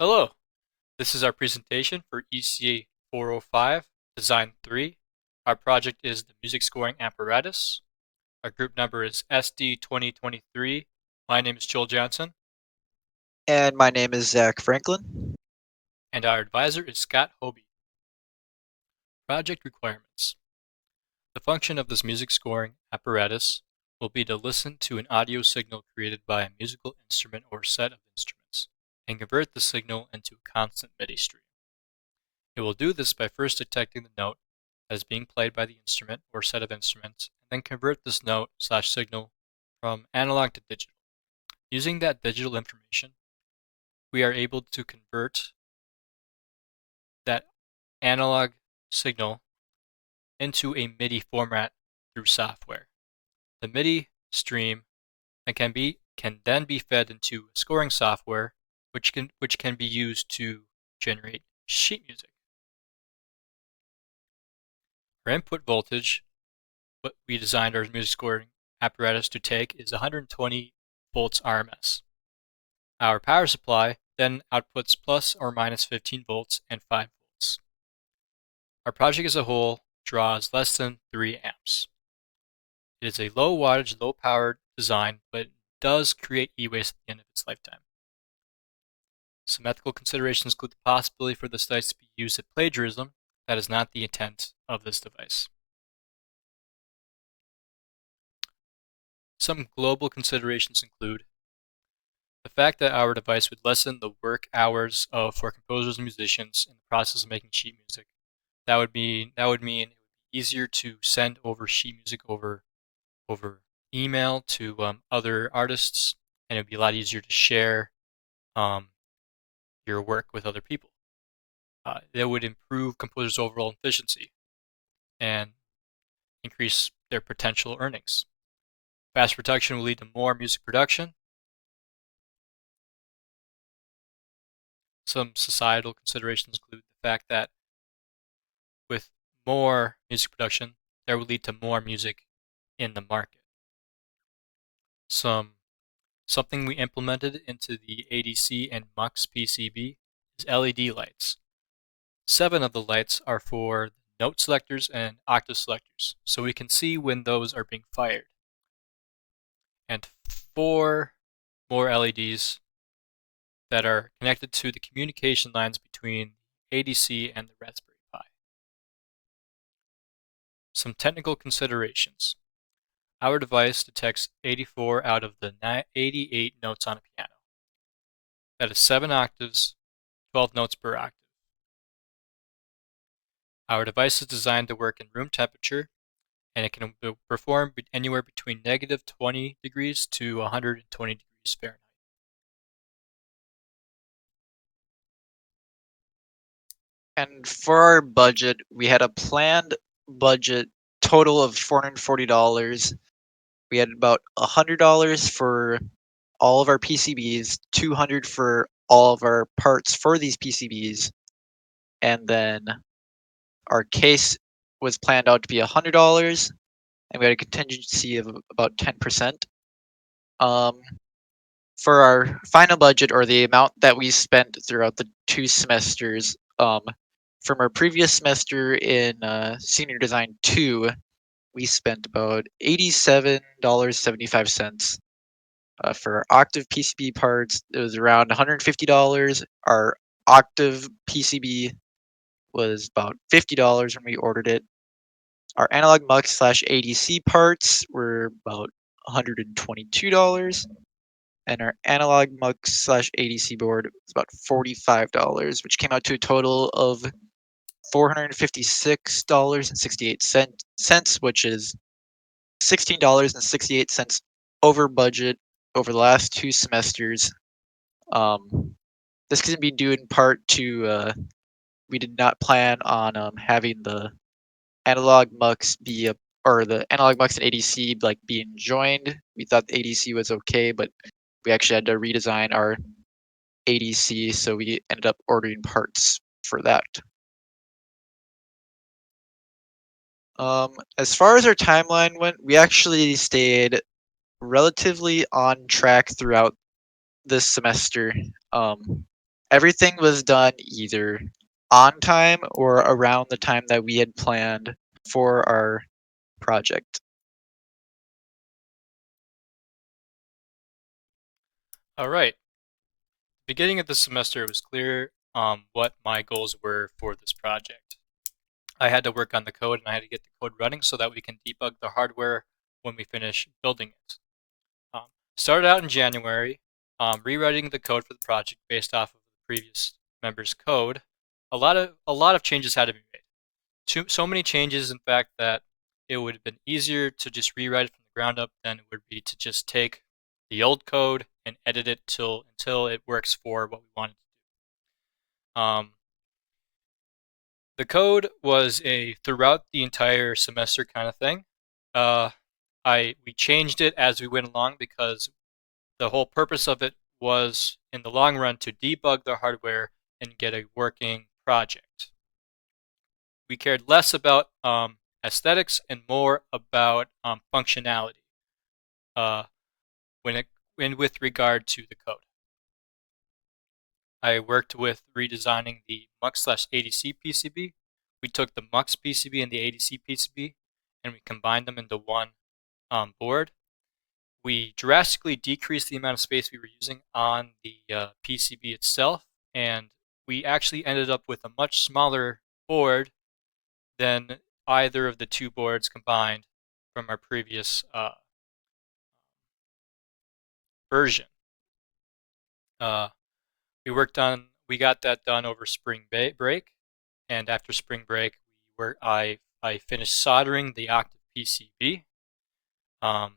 Hello, this is our presentation for ECA 405, Design 3. Our project is the music scoring apparatus. Our group number is SD2023. My name is Joel Johnson, And my name is Zach Franklin. and our advisor is Scott Hobie. Project requirements. The function of this music scoring apparatus will be to listen to an audio signal created by a musical instrument or set of instruments and convert the signal into a constant MIDI stream. It will do this by first detecting the note as being played by the instrument or set of instruments, and then convert this note/signal from analog to digital. Using that digital information, we are able to convert that analog signal into a MIDI format through software. The MIDI stream can then be fed into scoring software, which can be used to generate sheet music. Our input voltage, what we designed our music scoring apparatus to take, is 120 volts RMS. Our power supply then outputs plus or minus 15 volts and 5 volts. Our project as a whole draws less than 3 amps. It is a low wattage, low powered design, but it does create e-waste at the end of its lifetime. Some ethical considerations include the possibility for this device to be used as plagiarism. That is not the intent of this device. Some global considerations include the fact that our device would lessen the work hours for composers and musicians in the process of making sheet music. That would mean it would be easier to send over sheet music over email to other artists, and it would be a lot easier to share um, your work with other people. That would improve composers' overall efficiency and increase their potential earnings. Fast production will lead to more music production. Some societal considerations include the fact that with more music production, there will lead to more music in the market. Something we implemented into the ADC and MUX PCB is LED lights. 7 of the lights are for note selectors and octave selectors, so we can see when those are being fired. And 4 more LEDs that are connected to the communication lines between ADC and the Raspberry Pi. Some technical considerations. Our device detects 84 out of the 88 notes on a piano. That is 7 octaves, 12 notes per octave. Our device is designed to work in room temperature, and it can perform anywhere between negative 20 degrees to 120 degrees Fahrenheit. And for our budget, we had a planned budget total of $440. We had about $100 for all of our PCBs, $200 for all of our parts for these PCBs, and then our case was planned out to be $100, and we had a contingency of about 10%. Um, for our final budget, or the amount that we spent throughout the 2 semesters, from our previous semester in Senior Design 2, we spent about $87.75. For our Octave PCB parts, it was around $150. Our Octave PCB was about $50 when we ordered it. Our analog mux/ADC parts were about $122, and our analog mux/ADC board was about $45, which came out to a total of $456.68, which is $16.68 over budget over the last 2 semesters. This can be due in part to we did not plan on having the analog mux be or the analog mux and ADC like being joined. We thought the ADC was okay, but we actually had to redesign our ADC, so we ended up ordering parts for that. As far as our timeline went, we actually stayed relatively on track throughout this semester. everything was done either on time or around the time that we had planned for our project. All right. Beginning of the semester, it was clear what my goals were for this project. I had to work on the code and I had to get the code running so that we can debug the hardware when we finish building it. Um, Started out in January, rewriting the code for the project based off of the previous member's code. A lot of changes had to be made. So many changes, in fact, that it would have been easier to just rewrite it from the ground up than it would be to just take the old code and edit it until it works for what we wanted to do. The code was a throughout the entire semester kind of thing. Uh, we changed it as we went along because the whole purpose of it was, in the long run, to debug the hardware and get a working project. We cared less about aesthetics and more about functionality uh, with regard to the code. I worked with redesigning the MUX/ADC PCB. We took the MUX PCB and the ADC PCB and we combined them into one board. We drastically decreased the amount of space we were using on the PCB itself, and we actually ended up with a much smaller board than either of the two boards combined from our previous version. Uh, we got that done over spring break, and after spring break, I finished soldering the Octave PCB. Um,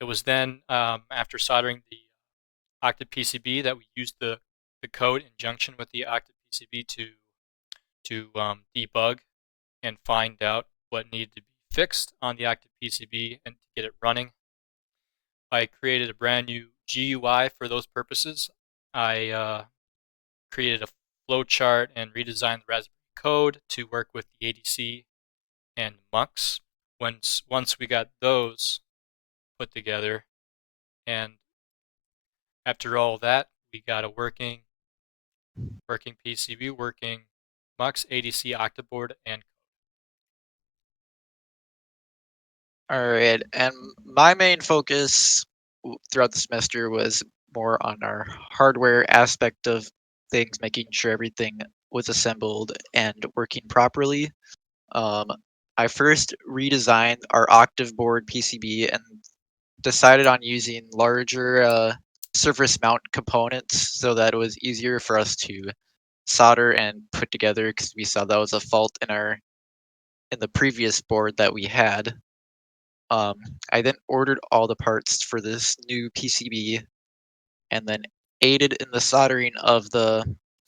it was then after soldering the Octave PCB that we used the code in junction with the Octave PCB to debug and find out what needed to be fixed on the Octave PCB and to get it running. I created a brand new GUI for those purposes. I created a flowchart and redesigned the Raspberry code to work with the ADC and MUX. Once we got those put together, and after all that, we got a working PCB, working MUX, ADC, octaboard, and All right, and my main focus throughout the semester was more on our hardware aspect of things, making sure everything was assembled and working properly. Um, I first redesigned our octave board PCB and decided on using larger surface mount components so that it was easier for us to solder and put together because we saw that was a fault in the previous board that we had. Um, I then ordered all the parts for this new PCB and then aided in the soldering of the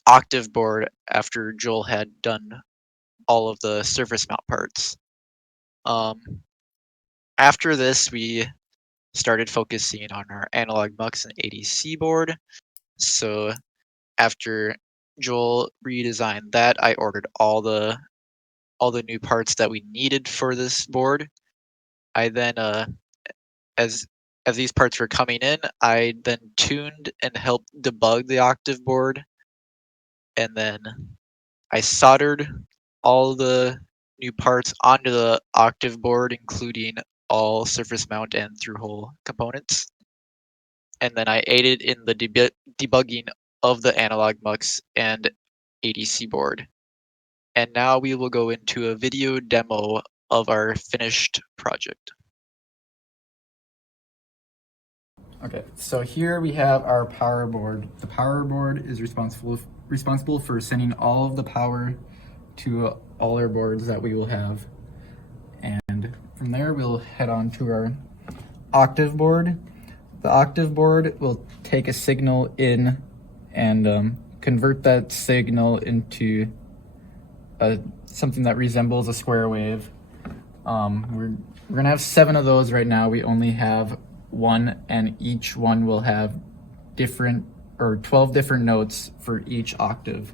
octave board after Joel had done all of the surface mount parts. Um, After this, we started focusing on our analog mux and ADC board. So after Joel redesigned that, I ordered all the new parts that we needed for this board. I then as as these parts were coming in, I then tuned and helped debug the octave board, and then I soldered all the new parts onto the octave board, including all surface mount and through-hole components. And then I aided in the debugging of the analog mux and ADC board. And now we will go into a video demo of our finished project. Okay, so here we have our power board. The power board is responsible for sending all of the power to all our boards that we will have. And from there, we'll head on to our octave board. The octave board will take a signal in and convert that signal into something that resembles a square wave. We're gonna have 7 of those right now. We only have one, and each one will have 12 different notes for each octave.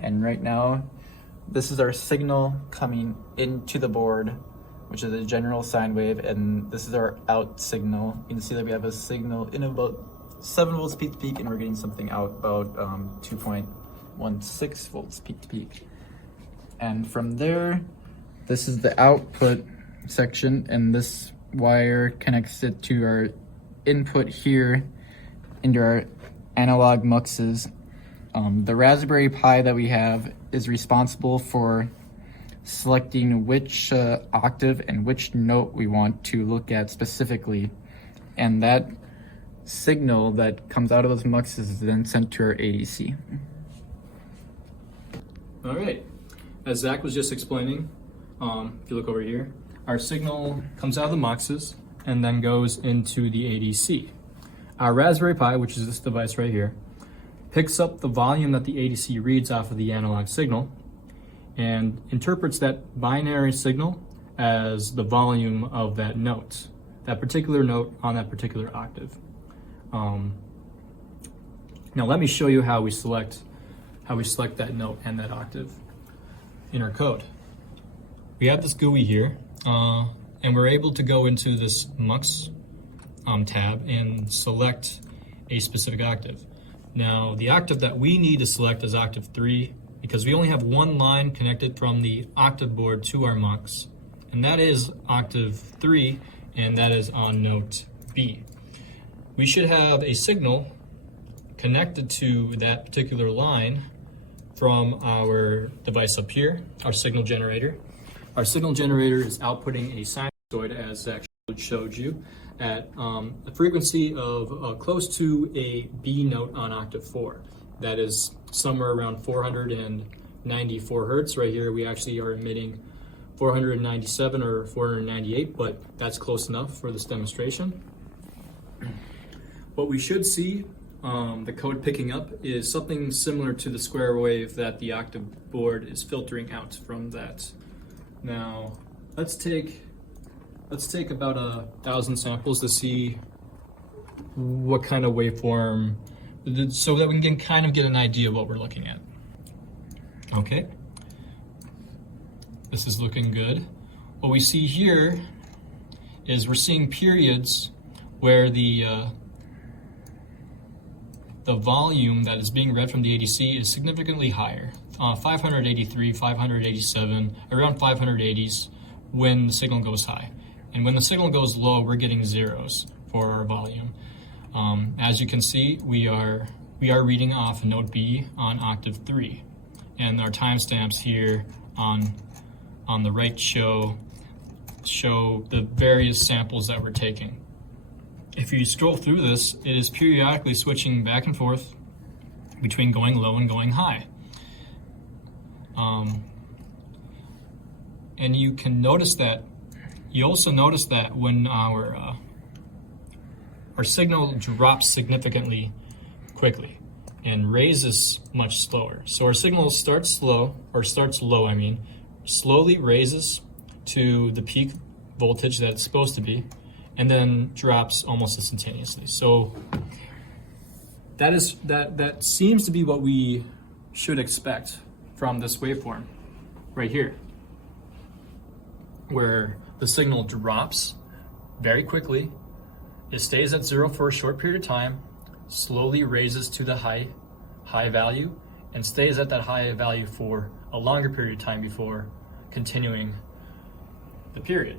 And right now, this is our signal coming into the board, which is a general sine wave, and this is our out signal. You can see that we have a signal in about 7 volts peak to peak, and we're getting something out about 2.16 volts peak to peak. And from there, this is the output section, and this wire connects it to our input here into our analog muxes. The Raspberry Pi that we have is responsible for selecting which octave and which note we want to look at specifically, and that signal that comes out of those muxes is then sent to our ADC. All right, as Zach was just explaining, if you look over here, our signal comes out of the muxes and then goes into the ADC. Our Raspberry Pi, which is this device right here, picks up the volume that the ADC reads off of the analog signal and interprets that binary signal as the volume of that note, that particular note on that particular octave. Now let me show you how we select that note and that octave in our code. We have this GUI here, and we're able to go into this mux tab and select a specific octave. Now the octave that we need to select is octave 3, because we only have one line connected from the octave board to our mux, and that is octave 3, and that is on note B. We should have a signal connected to that particular line from our device up here, our signal generator. Our signal generator is outputting a sinusoid, as Zach showed you, at a frequency of close to a B note on octave 4. That is somewhere around 494 hertz. Right here we actually are emitting 497 or 498, but that's close enough for this demonstration. What we should see the code picking up is something similar to the square wave that the octave board is filtering out from that. Now let's take about 1,000 samples to see what kind of waveform, so that we can kind of get an idea of what we're looking at. Okay, this is looking good. What we see here is we're seeing periods where the volume that is being read from the ADC is significantly higher, 583, 587, around 580s when the signal goes high. And when the signal goes low, we're getting zeros for our volume. As you can see, we are reading off note B on octave 3, and our timestamps here on the right show the various samples that we're taking. If you scroll through this, it is periodically switching back and forth between going low and going high. And you can notice that, you also notice that when our signal drops significantly quickly and raises much slower. So our signal starts low, slowly raises to the peak voltage that it's supposed to be, and then drops almost instantaneously. So that seems to be what we should expect from this waveform right here, where the signal drops very quickly, it stays at 0 for a short period of time, slowly raises to the high value, and stays at that high value for a longer period of time before continuing the period.